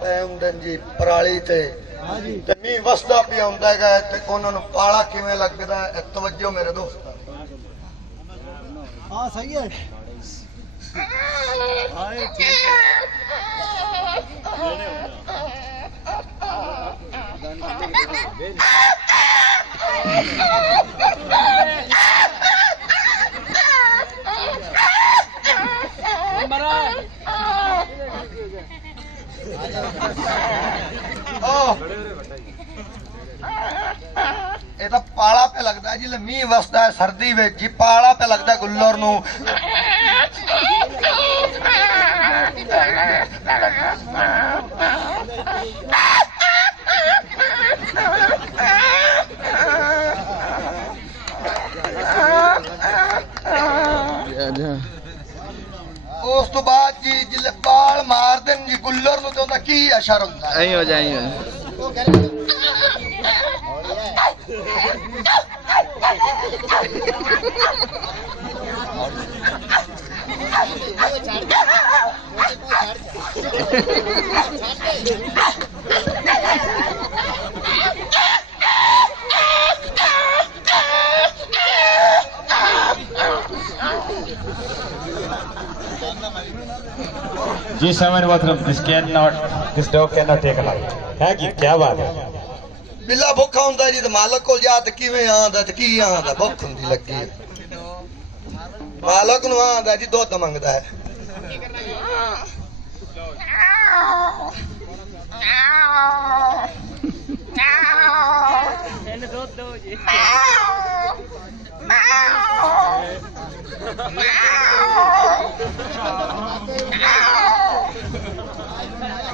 ਪੈ ਹੁੰਦੇ ਜੀ ਪਰਾਲੀ ਤੇ ਮੀਂਹ ਵਸਦਾ ਪਿਆ ਹੁੰਦਾ ਹੈਗਾ ਤੇ ਉਹਨਾਂ ਨੂੰ ਪਾਲਾ ਕਿਵੇਂ ਲੱਗਦਾ ਹੈ ਤਵੱਜੋ ਮੇਰੇ ਦੋਸਤਾਂ हाँ सही है ਇਹ ਤਾਂ ਪਾਲਾ ਪੇ ਲੱਗਦਾ ਜਿਲੇ ਮੀਂਹ ਵਸਦਾ ਹੈ ਸਰਦੀ ਵਿੱਚ ਜੀ ਪਾਲਾ ਪੇ ਲੱਗਦਾ ਗੁੱਲਰ ਨੂੰ ਉਸ ਤੋਂ ਬਾਅਦ ਜੀ ਜਿਲੇ ਪਾਲ ਮਾਰਦੇ ਨੇ ਜੀ ਗੁੱਲਰ ਨੂੰ ਤੇ ਉਹਦਾ ਕੀ ਅਸਰ ਹੁੰਦਾ ਐਂ ਹੋ ਜਾਏ जी समझ मतलब this dog cannot take a life है कि क्या बात है ਬਿੱਲਾ ਭੁੱਖਾ ਹੁੰਦਾ ਜੀ ਤੇ ਮਾਲਕ ਕੋਲ ਜਾ ਤੇ ਕਿਵੇਂ ਆਂਦਾ ਤੇ ਕੀ ਆਂਦਾ ਭੁੱਖ ਹੁੰਦੀ ਲੱਗੀ ਮਾਲਕ ਨੂੰ ਆਂਦਾ ਜੀ ਦੁੱਧ ਮੰਗਦਾ ਹੈ